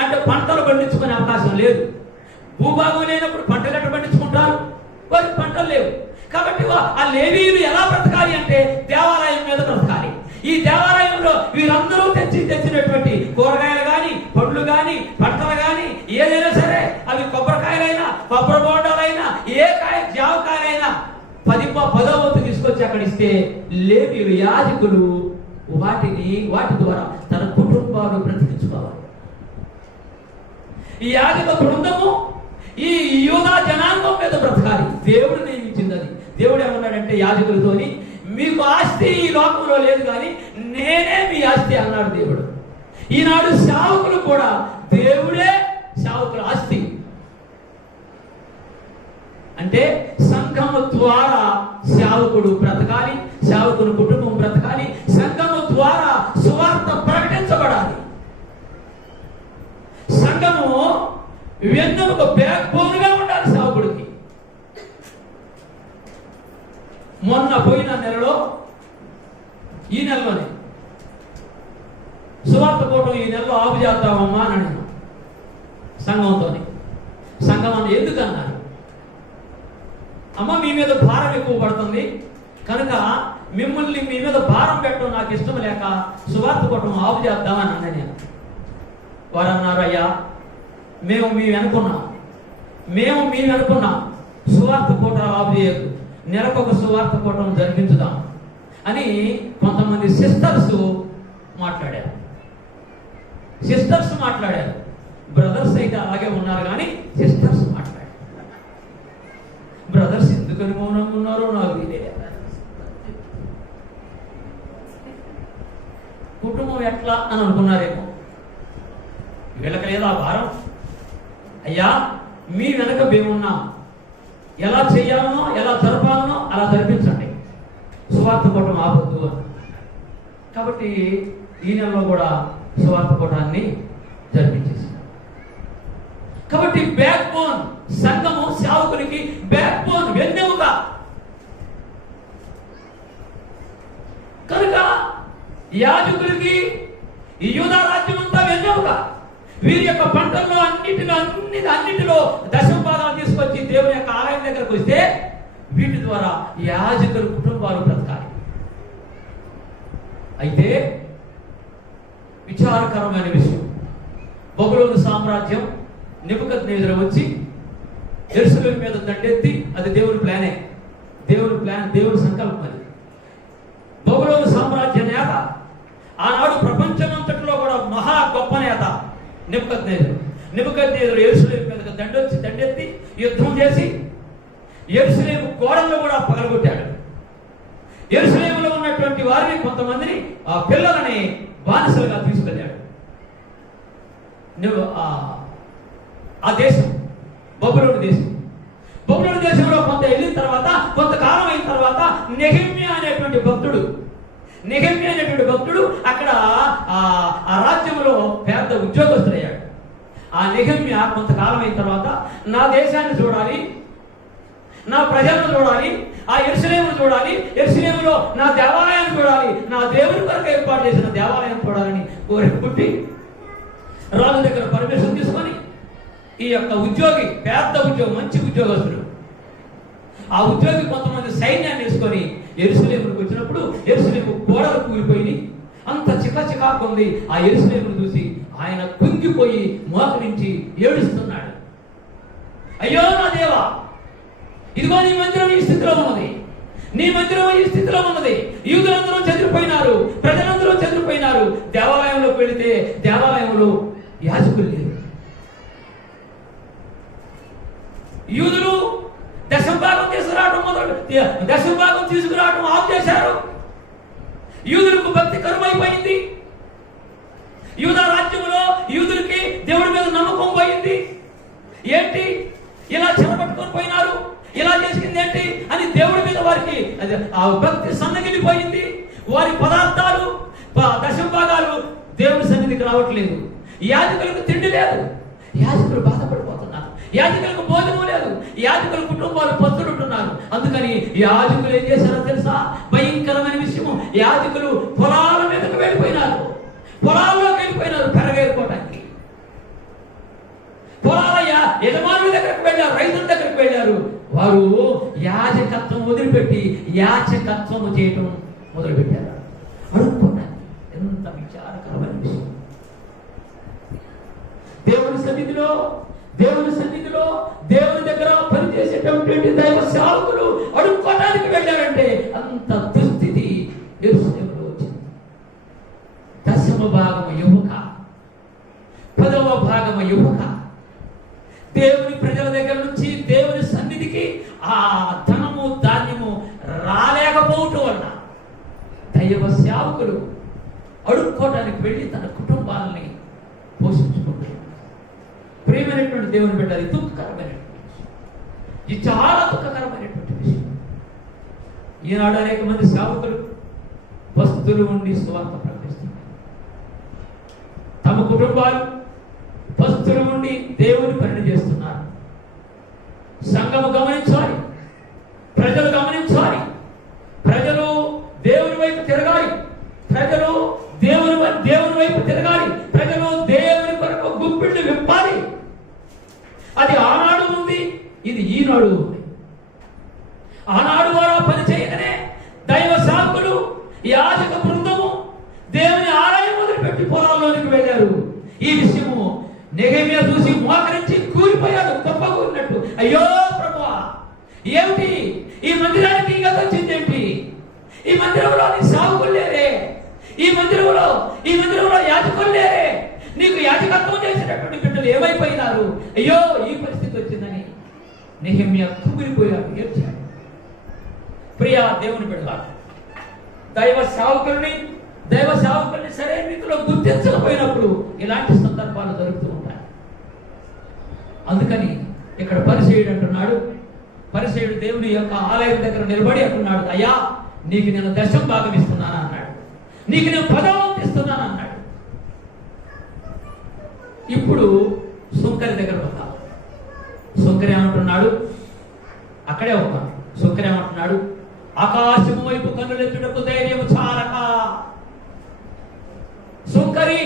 అంటే పంటలు పండించుకునే అవకాశం లేదు. భూభాగం లేనప్పుడు పంటలు ఎట్లా పండించుకుంటారు? వారికి పంటలు లేవు. కాబట్టి ఆ లేవీలు ఎలా బ్రతకాలి అంటే దేవాలయం మీద బ్రతకాలి. ఈ దేవాలయంలో వీరందరూ తెచ్చినటువంటి కూరగాయలు కానీ, పండ్లు కానీ, పంటలు కానీ, ఏదైనా సరే, అవి కొబ్బరికాయలైనా, కొబ్బరి బోండాలైనా, ఏ కాయ జావకాయలైనా 10వ వంతు తీసుకొచ్చి అక్కడ ఇస్తే లేవీలు యాజకులు వాటి ద్వారా తన కుటుంబాలు బ్రతికించుకోవాలి. ఈ యాజక బృందము ఈ యూదా జనాంగం మీద బ్రతకాలి. దేవుడు నియమించింది అది. దేవుడు ఏమన్నాడంటే యాజకులతోని, మీకు ఆస్తి ఈ లోకంలో లేదు కానీ నేనే మీ ఆస్తి అన్నాడు దేవుడు. ఈనాడు సేవకులు కూడా దేవుడే సేవకుల ఆస్తి. అంటే సంఘము ద్వారా సేవకుడు బ్రతకాలి, సేవకుని కుటుంబం బ్రతకాలి, సంఘము ద్వారా సువార్త ప్రకటించబడాలి. సంఘము వెన్నెముక బ్యాక్ బోన్గా ఉండాలి సేవకుడికి. మొన్న పోయిన నెలలో, ఈ నెలలోనే సువార్త కూటం ఈ నెలలో ఆపు చేద్దామమ్మా అని నేను సంఘంతో. సంఘం అన్న ఎందుకు అన్నారు? అమ్మ మీ మీద భారం ఎక్కువ పడుతుంది కనుక మీ మీద భారం పెట్టడం నాకు ఇష్టం లేక సువార్త కూటం ఆపు చేద్దామని అన్నా నేను. వారు అన్నారు, అయ్యా మేము అనుకున్నాం సువార్త కూటం ఆపు చేయొద్దు, నెలకొక సువార్త కూటం జరిపించుదాం అని కొంతమంది సిస్టర్స్ మాట్లాడారు. బ్రదర్స్ అయితే అలాగే ఉన్నారు కానీ సిస్టర్స్ మాట్లాడారు. బ్రదర్స్ ఎందుకని మౌనంగా ఉన్నారో నాకు తెలియదు. కుటుంబం ఎట్లా అని అనుకున్నారేమో. వీళ్ళకి లేదా భారం? అయ్యా మీ వెనక మేమున్నాం, ఎలా చేయాలనో ఎలా జరపాలనో అలా జరిపించండి, సువార్త కూటం ఆపొద్దు అని. కాబట్టి ఈ నెలలో కూడా సువార్త కూటాన్ని జరిపించేసి, కాబట్టి బ్యాక్ బోన్ సంఘము సేవకునికి బ్యాక్ బోన్, వెన్నెముక. కనుక యాజకులకి ఈ యూదా రాజ్యం అంతా వెన్నెముక. వీరి యొక్క పంటల్లో అన్నిటిలో దశంభాగాలు తీసుకొచ్చి దేవుని యొక్క ఆలయం దగ్గరకు వస్తే వీటి ద్వారా యాజకుల కుటుంబాలు బ్రతకాలి. అయితే విచారకరమైన విషయం, బబులోను సామ్రాజ్యం నెబుకద్నెజరు వచ్చి యెరూషలేము మీద దండెత్తి, అది దేవుని ప్లాన్, దేవుని సంకల్పం. అది బబులోను సామ్రాజ్య నేత, ఆనాడు ప్రపంచమంతటిలో కూడా మహా గొప్ప నేత నెబుకద్నెజరు యెరూషలేము మీద దండెత్తి యుద్ధం చేసి యెరూషలేము గోడలను కూడా పగలగొట్టాడు. యెరూషలేములో ఉన్నటువంటి వారిని, కొంతమందిని, ఆ పిల్లలని బానిసలుగా తీసుకెళ్ళాడు. ఆ దేశం బబులోను దేశంలో కొంత వెళ్ళిన తర్వాత, కొంతకాలం అయిన తర్వాత నెహెమ్యా అనేటువంటి భక్తుడు అక్కడ ఆ రాజ్యంలో పెద్ద ఉద్యోగస్తుడయ్యాడు. ఆ నెహెమ్యా కొంతకాలం అయిన తర్వాత నా దేశాన్ని చూడాలి, నా ప్రజలను చూడాలి, ఆ యెరూషలేమును చూడాలి, యెరూషలేములో నా దేవాలయాన్ని చూడాలి, నా దేవుని కొరకు ఏర్పాటు చేసిన దేవాలయం చూడాలని కోరిక పుట్టి రాజు దగ్గర పర్మిషన్ తీసుకొని ఈ యొక్క ఉద్యోగి, పెద్ద ఉద్యోగం, మంచి ఉద్యోగస్తుడు, ఆ ఉద్యోగి కొంతమంది సైన్యాన్ని వేసుకొని యెరూషలేముకు వచ్చినప్పుడు యెరూషలేము గోడలు కూలిపోయి అంత చికాకు ఉంది. ఆ యెరూషలేమును చూసి ఆయన కుంగిపోయి మోకరించి ఏడుస్తున్నాడు. అయ్యో నా దేవా, ఇదిగో నీ మందిరం ఈ స్థితిలో ఉన్నది, యూదులందరూ చెదిరిపోయినారు, ప్రజలందరూ చెదిరిపోయినారు. దేవాలయంలోకి వెళితే దేవాలయంలో యాజకులు లేరు. యూదులు దశంభాగం తీసుకురావడం ఆఫ్ చేశారు. యూదులకు భక్తి కరువైపోయింది. యూదా రాజ్యంలో యూదులకి దేవుడి మీద నమ్మకం పోయింది. ఏంటి ఇలా చెరపట్టుకొని పోయినారు, ఇలా చేసింది ఏంటి అని దేవుడి మీద వారికి ఆ భక్తి సన్నగిలిపోయింది. వారి పదార్థాలు, దశంభాగాలు దేవుడి సన్నిధికి రావట్లేదు. యాజకులకు తిండి లేదు, యాజకులు బాధపడిపోతున్నారు, యాజకులకు భోజనం లేదు, యాజకుల కుటుంబాలు పస్తులుంటున్నారు. అందుకని యాజకులు ఏం చేశారో తెలుసా? భయంకరమైన విషయము, యాజకులు పొలాల మీదకు వెళ్ళిపోయినారు, పొలాల్లోకి వెళ్ళిపోయినారు పెరగేరుకోవడానికి. పొలాల యజమానుల దగ్గరకు వెళ్ళారు, రైతుల దగ్గరకు వెళ్ళారు. వారు యాజకత్వం వదిలిపెట్టి యాచకత్వం చేయటం మొదలుపెట్టారు. అడుక్కోవడానికి ఎంత విచారకరమైన విషయం. దేవుని సన్నిధిలో దేవుని దగ్గర పనిచేసేటటువంటి దైవ సేవకులు అడుక్కోవడానికి వెళ్ళారంటే అంత దుస్థితి యెరూషలేములో వచ్చింది. 10వ భాగము యువక, 10వ భాగము యువక దేవుని ప్రజల దగ్గర నుంచి దేవుని సన్నిధికి ఆ ధనము ధాన్యము రాలేకపోవటం వలన దైవ సేవకులు అడుక్కోవడానికి వెళ్ళి తన కుటుంబాలని పోషించుకుంటున్నారు. ప్రియమైనటువంటి దేవుని బిడ్డ, ఇది దుఃఖకరమైనటువంటి విషయం, ఇది చాలా దుఃఖకరమైనటువంటి విషయం. ఈనాడు అనేక మంది సేవకులు పస్తులు ఉండి సువార్త ప్రకటిస్తున్నారు. తమ కుటుంబాలు పస్తులు ఉండి దేవుని పని చేస్తున్నారు. సంఘము గమనించాలి, ప్రజలు గమనించాలి, ప్రజలు దేవుని వైపు తిరగాలి, ప్రజలు దేవుని వైపు తిరగాలి, ప్రజలు దేవుని కొరకు గుప్పిళ్ళు విప్పాలి. అది ఆనాడు ఉంది, ఇది ఈనాడు ఉంది. ఆనాడు వారు పని చేయగానే దైవ సేవకులు, యాజక బృందము దేవుని ఆలయం మొదలుపెట్టి పొలాల్లోనికి వెళ్ళారు. ఈ విషయము నెహెమ్యా చూసి మోకరించి కూలిపోయాడు, గొప్పగూరినట్టు. అయ్యో ప్రభువా, ఏమిటి ఈ మందిరానికి ఈ గత వచ్చిందేంటి? ఈ మందిరంలో నీ సేవకులు లేరే, ఈ మందిరంలో యాజకులు లేరే, నీకు యాజకత్వం చేసినటువంటి బిడ్డలు ఏమైపోయినారు? అయ్యో ఈ పరిస్థితి వచ్చిందని నెహెమ్యా కుమిలిపోయాడు, ఏడ్చాడు. ప్రియా దేవుని బిడ్డలారా, దైవ సేవకుల్ని సరైన రీతిలో గుర్తించకపోయినప్పుడు ఇలాంటి సందర్భాలు జరుగుతూ ఉంటాయి. అందుకని ఇక్కడ పరిసయ్యుడు అంటున్నాడు, పరిసయ్యుడు దేవుని యొక్క ఆలయం దగ్గర నిలబడి అంటున్నాడు, అయ్యా నీకు నేను 10వ భాగం ఇస్తున్నాను అన్నాడు, నీకు నేను 10వ వంతు ఇస్తున్నాను అన్నాడు. ఇప్పుడు సుంకరి దగ్గర వద్దాం. సుంకరి ఏమంటున్నాడు? అక్కడే ఉన్నాడు. సుంకరి ఏమంటున్నాడు? ఆకాశము వైపు కన్నులెత్తుటకు ధైర్యము చాలక. సుంకరి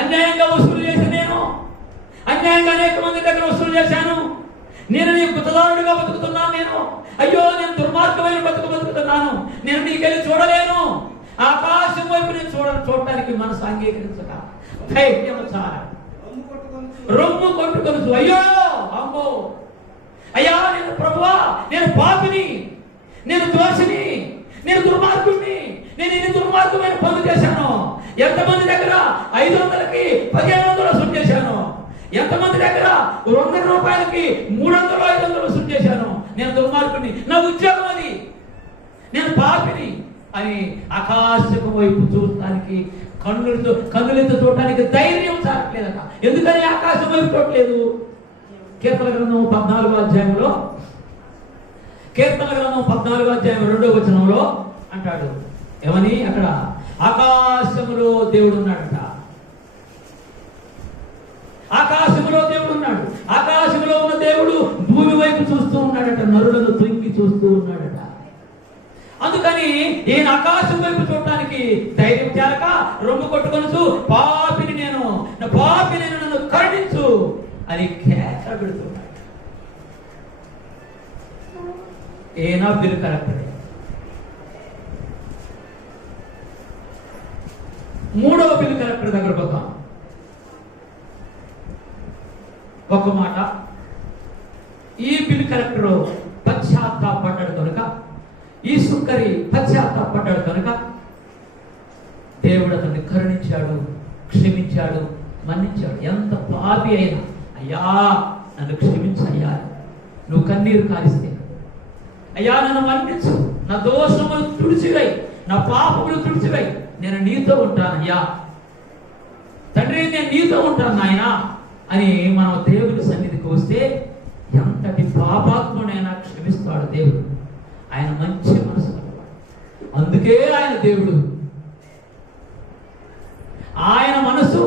అన్యాయంగా వసూలు చేసి, నేను అన్యాయంగా అనేక మంది దగ్గర వసూలు చేశాను, నేను నీ గుత్తదారుడిగా బతుకుతున్నాను, అయ్యో నేను దుర్మార్గమైన బతుకుతున్నాను, నేను నీకెళ్ళి చూడలేను, ఆకాశం వైపు నేను చూడటానికి మనసు అంగీకరించక ధైర్యము చాలా, రొమ్ము కొట్టుకొనుచు, అయ్యో అమ్మో, అయ్యా నేను ప్రభువా, నేను పాపిని, నేను దోషిని, నేను దుర్మార్గుడిని, నేను ఇన్ని దుర్మార్గమైన పనులు చేశాను. ఎంతమంది దగ్గర 500కి 1500 వసూలు చేశాను, ఎంతమంది దగ్గర 100 రూపాయలకి 300 500 వసూలు చేశాను. నేను దుర్మార్గుడిని, నా ఉద్యోగం అది, నేను పాపిని అని ఆకాశం వైపు చూడటానికి కన్నులతో చూడటానికి ధైర్యం చాలట్లేదట. ఎందుకని ఆకాశం వైపు చూడలేదు? కీర్తన గ్రంథం 14వ అధ్యాయంలో 2వ వచనంలో అంటాడు, ఏమని? అక్కడ ఆకాశములో దేవుడు ఉన్నాడట, ఆకాశములో దేవుడు ఉన్నాడు, ఆకాశంలో ఉన్న దేవుడు భూమి వైపు చూస్తూ ఉన్నాడట, నరులను తొంగి చూస్తూ ఉన్నాడట. అందుకని ఈయన ఆకాశం వైపు చూడటానికి ధైర్యం చేరక రొమ్ము కొట్టుకొనుచు, పాపిని నేను నన్ను కరుణించు అని కేక పెడుతున్నాడు. ఈయన బిల్ కరెక్ట్. 3వ బిల్ కలెక్టర్ దగ్గర పోతాం. ఒక మాట, ఈ బిల్ కలెక్టర్ పశ్చాత్తాపడ్డాడు కనుక, ఈ సుంకరి పశ్చాత్తాపడ్డాడు కనుక దేవుడు అతన్ని కరుణించాడు, క్షమించాడు, మన్నించాడు. ఎంత పాపి అయినా, అయ్యా నన్ను క్షమించయ్యా, నువ్వు కన్నీరు కారిస్తే, అయ్యా నన్ను మన్నించు, నా దోషములు తుడిచివై, నా పాపములు తుడిచివై, నేను నీతో ఉంటానయ్యా, తండ్రి నేను నీతో ఉంటాను నాయన అని మనం దేవుడి సన్నిధికి వస్తే ఎంతటి పాపాత్ముడైనా క్షమిస్తాడు దేవుడు. ఆయన మంచి మనసు కలవాడు, అందుకే ఆయన దేవుడు. ఆయన మనసు,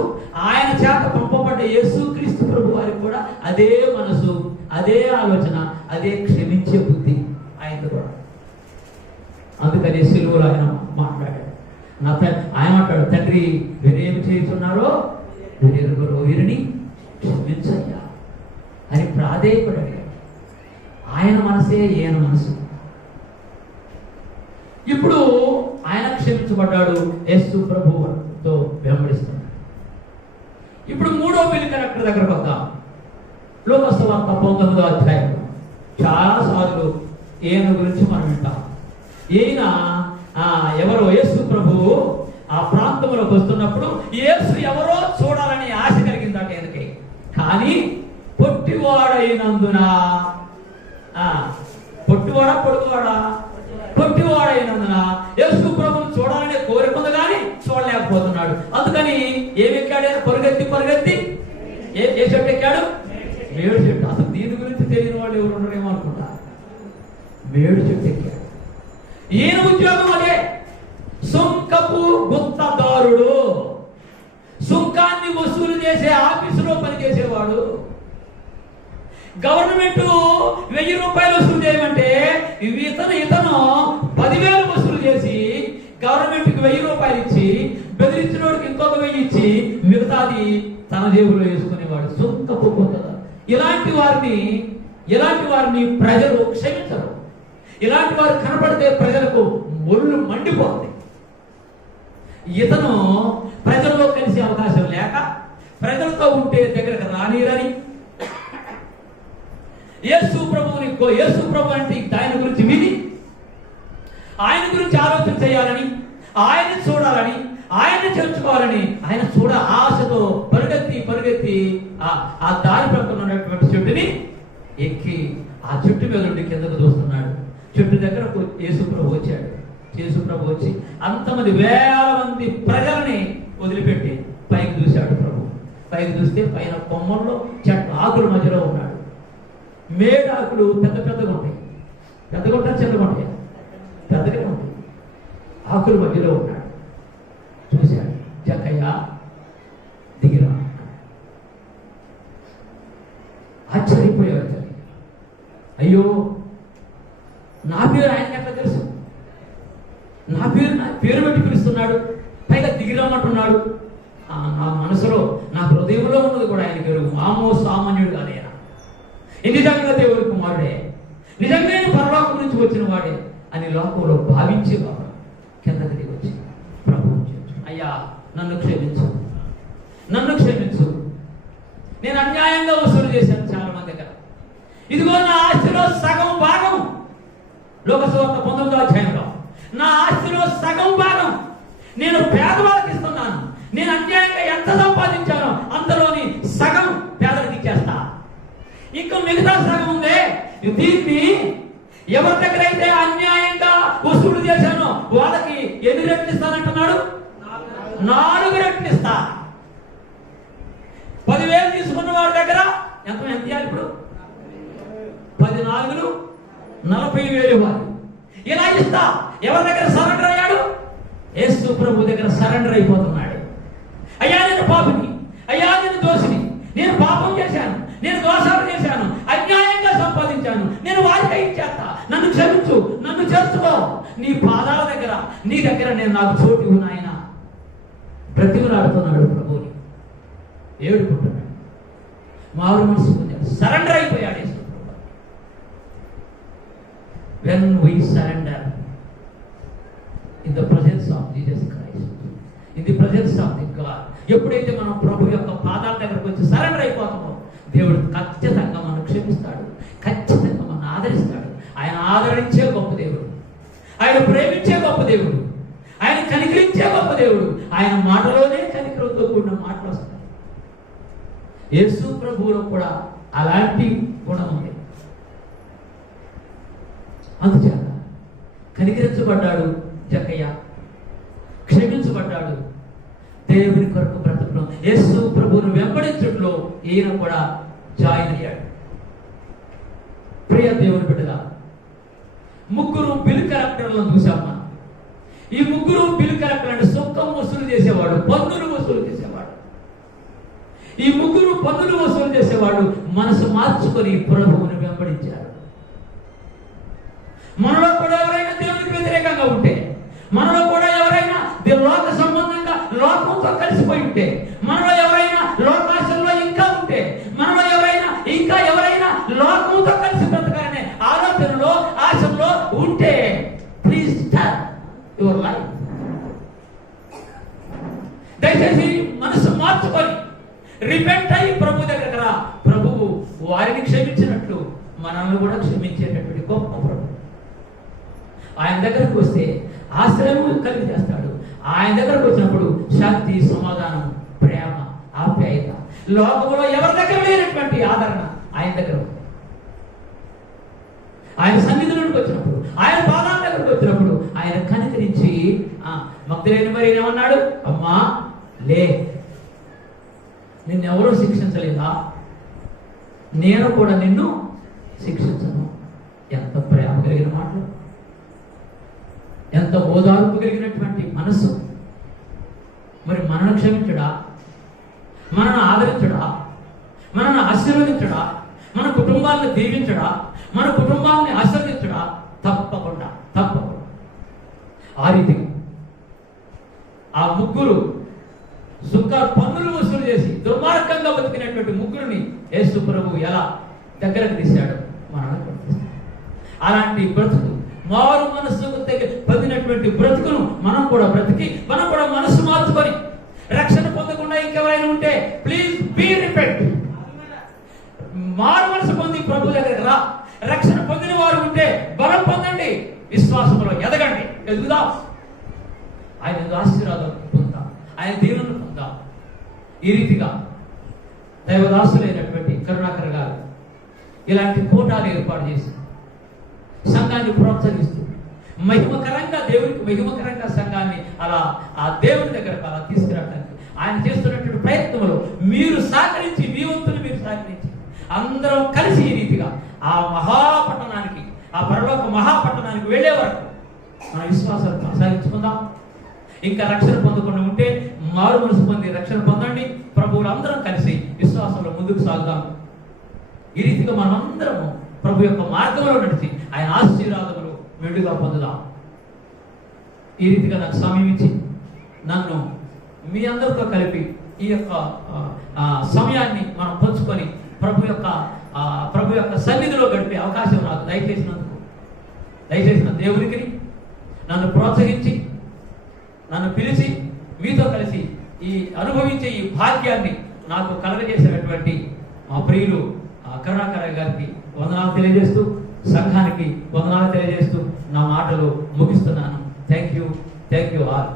ఆయన చేత పంపబడ్డ యేసుక్రీస్తు ప్రభు వారికి కూడా అదే మనసు, అదే ఆలోచన, అదే క్షమించే బుద్ధి ఆయన కూడా. అందుకని సిలువలో ఆయన మాట్లాడాడు. ఆయన మాట్లాడు, తండ్రి వీరేమి చేస్తున్నారో వీరెరుగురు, వీరిని క్షమించయ్యా అని ప్రాధేయపడాడు. ఆయన మనసే ఈయన మనసు. ఇప్పుడు ఆయన క్షమించబడ్డాడు, యేసు ప్రభువుతో వెంబడిస్తున్నాడు. ఇప్పుడు మూడో బిల్ కలెక్టర్ దగ్గరకు వద్దాం. లోకాసు వార్త 19వ అధ్యాయం. చాలాసార్లు ఈయన గురించి మనం వింటాం. ఈయన ఎవరో యేసు ప్రభువు ఆ ప్రాంతంలోకి వస్తున్నప్పుడు యేసు ఎవరో చూడాలని ఆశ కలిగిందట ఈయనకి. కానీ పొట్టివాడైనందున, పొట్టివాడైనందున యేసు ప్రభువును చూడాలనే కోరిక ఉంది కానీ చూడలేకపోతున్నాడు. అందుకని ఏమెక్కాడు? పరిగెత్తి ఏ చెట్టు ఎక్కాడు? మేడు చెట్టు. అసలు దీని గురించి తెలియని వాళ్ళు ఎవరు ఉండరేమో అనుకుంటా. మేడు చెట్టు ఎక్కాడు. ఈయన ఉద్యోగం అదే, సుంకపు గుత్తదారుడు, సుంకాన్ని వసూలు చేసే ఆఫీసులో పనిచేసేవాడు. గవర్నమెంట్ 1000 రూపాయలు వసూలు చేయమంటే ఇతను 10,000 వసూలు చేసి గవర్నమెంట్కి 1000 రూపాయలు ఇచ్చి బెదిరించిన వాడికి ఇంకొక 1000 ఇచ్చి మిగతాది తన జేబులో వేసుకునేవాడు. సుంకపు గుత్తదారుడు. ఇలాంటి వారిని ప్రజలు క్షమించరు. ఇలాంటి వారు కనపడితే ప్రజలకు ఒళ్ళు మండిపోతుంది. ఇతను ప్రజల్లో కలిసే అవకాశం లేక, ప్రజలతో ఉంటే దగ్గరకు రానిరని, యేసు ప్రభు అంటే ఆయన గురించి విని ఆయన గురించి ఆలోచన చేయాలని, ఆయన్ని చూడాలని, ఆయన్ని చేర్చుకోవాలని, ఆయన ఆశతో పరిగెత్తి ఆ దారి ప్రక్కన ఉన్నటువంటి చెట్టుని ఎక్కి ఆ చెట్టు మీద నుండి కిందకు చూస్తున్నాడు. చెట్టు దగ్గర యేసు ప్రభు వచ్చాడు. యేసు ప్రభు వచ్చి అంతమంది 1000 మంది ప్రజలని వదిలిపెట్టి పైకి చూశాడు. ప్రభు పైకి చూస్తే పైన కొమ్మల్లో చెట్టు ఆకుల మధ్యలో ఉన్నాడు. మేడాకులు పెద్దగా ఉంటాయి. పెద్దగా ఉంటాయి, చిన్నగా ఉంటాయి, పెద్దగా ఉంటాయి. ఆకుల మధ్యలో ఉన్నాడు. చూశాడు. జక్కయ్య దిగిరా. ఆశ్చర్యపోయాడు. అయ్యో, నా పేరు ఆయనకి ఎట్లా తెలుసు? నా పేరు పెట్టి పిలుస్తున్నాడు, పైగా దిగిరమ్మంటున్నాడు. నా మనసులో, నా హృదయంలో ఉన్నది కూడా ఆయన పేరు. సామాన్యుడు కాదు ఆయన. నిజంగా దేవుడి కుమారుడే, నిజంగా పరలోకం నుంచి వచ్చిన వాడే అని లోకంలో భావించే బాబు కిందకి దిగి వచ్చి ప్రభువు, అయ్యా నన్ను క్షమించు, నేను అన్యాయంగా వసూలు చేశాను చాలా మంది దగ్గర. ఇదిగో నా ఆస్తిలో సగం భాగం, లోకాసు వార్త 19వ అధ్యాయంలో, నా ఆస్తిలో సగం భాగం నేను పేదవాళ్ళకి ఇస్తున్నాను. నేను అన్యాయంగా ఎంత సంపాదించానో అంతలోని సగం పేదలకు ఇచ్చేస్తా. ఇంకా మిగతా సగం ఉందే, దీన్ని ఎవరి దగ్గర అయితే అన్యాయంగా వసూలు చేశానో వాళ్ళకి ఎన్ని రెట్లు ఇస్తానంటున్నాడు? 4 రెట్లు ఇస్తా. 10,000 తీసుకున్న వాడి దగ్గర ఎంత ఇవ్వాలి? ఇప్పుడు 14 40,000 ఇవ్వాలి. ఇలా ఇస్తా. ఎవరి దగ్గర సరెండర్ అయ్యాడు? యేసు ప్రభు దగ్గర సరెండర్ అయిపోతున్నాడు. అయ్యా నేను పాపిని, అయ్యా నేను దోషిని, నేను పాపం చేశాను, నేను దోషాలు చేశాను, అన్యాయంగా సంపాదించాను, నేను వారికి ఇచ్చేస్తా, నన్ను క్షమించు, నన్ను చేర్చుకో, నీ పాదాల దగ్గర, నీ దగ్గర నేను నాకు చోటు ఉన్నాయన బ్రతిమలాడుతున్నాడు. ప్రభుని ఏడుకుంటున్నాడు. మారు మనసు సరెండర్ అయిపోయాడు యేసు ప్రభు. When we surrender in the presence of Jesus Christ, in the presence of the God, ఎప్పుడైతే మనం ప్రభు యొక్క పాదాల దగ్గరకు వచ్చి సరెండర్ అయిపోతామో దేవుడు ఖచ్చితంగా మనం క్షమిస్తాడు, ఖచ్చితంగా మనం ఆదరిస్తాడు. ఆయన ఆదరించే గొప్ప దేవుడు, ఆయన ప్రేమించే గొప్ప దేవుడు, ఆయన కనికరించే గొప్ప దేవుడు. ఆయన మాటలోనే కనికరంతో కూడిన మాటలు వస్తాయి. యేసు ప్రభువులో కూడా అలాంటి గుణం ఉంది. అందుచేత కనికరించబడ్డాడు జక్కయ్య, క్షమించబడ్డాడు. దేవుని కొరకు బ్రతకడం, యేసు ప్రభువును వెంబడించడంలో ఈయన కూడా జాయిన్ అయ్యాడు. ప్రియ దేవుని బిడ్డగా, 3 బిల్ కలెక్టర్లను చూసాం మనం. ఈ 3 బిల్ కలెక్టర్ అంటే సుంకం వసూలు చేసేవాడు, పన్నులు వసూలు చేసేవాడు. ఈ ముగ్గురు పన్నులు వసూలు చేసేవాడు మనసు మార్చుకొని ప్రభువుని వెంబడించారు. మనలో కూడా ఎవరైనా దేవునికి వ్యతిరేకంగా ఉంటే, మనలో కూడా ఎవరైనా లోక సంబంధంగా లోకంతో కలిసిపోయి ఉంటే, మనలో ఎవరైనా లోకాశల్లో ఇంకా ఉంటే, మనలో ఎవరైనా లోకంతో కలిసి బ్రతకాలనే ఆలోచనలో ఆశల్లో ఉంటే, ప్లీజ్ స్టార్ట్ యువర్ లైఫ్. దయచేసి మనసు మార్చుకొని రిపెంట్ అయ్యి ప్రభు దగ్గర రా. ప్రభువు వారిని క్షమించినట్లు మనల్ని కూడా క్షమించేటటువంటి గొప్ప ప్రభు. ఆయన దగ్గరకు వస్తే ఆశ్రయము కలిగి చేస్తాడు. ఆయన దగ్గరకు వచ్చినప్పుడు శాంతి, సమాధానం, ప్రేమ, ఆప్యాయత, లోకంలో ఎవరి దగ్గర లేనటువంటి ఆదరణ ఆయన దగ్గర. ఆయన సన్నిధిలోకి వచ్చినప్పుడు, ఆయన పాదాల దగ్గరకు వచ్చినప్పుడు ఆయన కనికరించి మగ్దలేని మరి ఏమన్నాడు? అమ్మా లే, నిన్నెవరూ శిక్షించలేదా? నేను కూడా నిన్ను శిక్షించను. ఎంత ప్రేమ కలిగిన మాటలు, ఎంత ఓదార్పు కలిగినటువంటి మనసు. మరి మనను క్షమించడా? మనను ఆదరించడా? మనను ఆశీర్వదించడా? మన కుటుంబాన్ని దీవించడా? మన కుటుంబాన్ని ఆశీర్వదించడా? తప్పకుండా. ఆ రీతిగా ఆ ముగ్గురు పన్నులు వసూలు చేసి దుర్మార్గంగా బతికినటువంటి ముగ్గురిని యేసు ప్రభువు ఎలా దగ్గరకు తీశాడు మనల్ని. అలాంటి బ్రతుకు, మారు మనస్సు పొందినటువంటి బ్రతుకును మనం కూడా బ్రతికి, మనం కూడా మనసు మార్చుకొని రక్షణ పొందకుండా ఇంకెవరైనా ఉంటే ప్లీజ్ బీ రిపెంట్. మారు మనసు పొంది ప్రభు దగ్గర రా. రక్షణ పొందిన వారు ఉంటే బలం పొందండి, విశ్వాసంలో ఎదగండి, ఎదుగుదాం. ఆయన ఆశీర్వాదం పొందాం, ఆయన దీవెనలు పొందాం. ఈ రీతిగా దైవదాసులైనటువంటి కరుణాకర్ గారు ఇలాంటి కూటాలు ఏర్పాటు చేసి సంఘాన్ని ప్రోత్సహిస్తూ మహిమకరంగా, దేవునికి మహిమకరంగా సంఘాన్ని అలా ఆ దేవుని దగ్గరకు అలా తీసుకురావడానికి ఆయన చేస్తున్నటువంటి ప్రయత్నంలో మీరు సహకరించి, మీ వంతులు మీరు సహకరించి అందరం కలిసి ఈ రీతిగా ఆ మహాపట్టణానికి, ఆ పరలోక మహాపట్టణానికి వెళ్ళే వరకు మన విశ్వాసాలు కొనసాగించుకుందాం. ఇంకా రక్షణ పొందకుండా ఉంటే మారు మనసు పొంది రక్షణ పొందండి. ప్రభువులు అందరం కలిసి విశ్వాసంలో ముందుకు సాగుదాం. ఈ రీతిగా మనం అందరము ప్రభు యొక్క మార్గంలో నడిచి ఆయన ఆశీర్వాదములు మెండుగా పొందుదాం. ఈ రీతిగా నాకు సమయం ఇచ్చి నన్ను మీ అందరితో కలిపి ఈ యొక్క సమయాన్ని మనం పంచుకొని ప్రభు యొక్క సన్నిధిలో గడిపే అవకాశం నాకు దయచేసిన దేవునికి, నన్ను ప్రోత్సహించి నన్ను పిలిచి మీతో కలిసి ఈ అనుభవించే ఈ భాగ్యాన్ని నాకు కలగజేసినటువంటి మా ప్రియులు కరుణాకర్ గారికి వందనాలు తెలియజేస్తూ, సంఘానికి వందనాలు తెలియజేస్తూ నా మాటలు ముగిస్తున్నాను. Thank you all.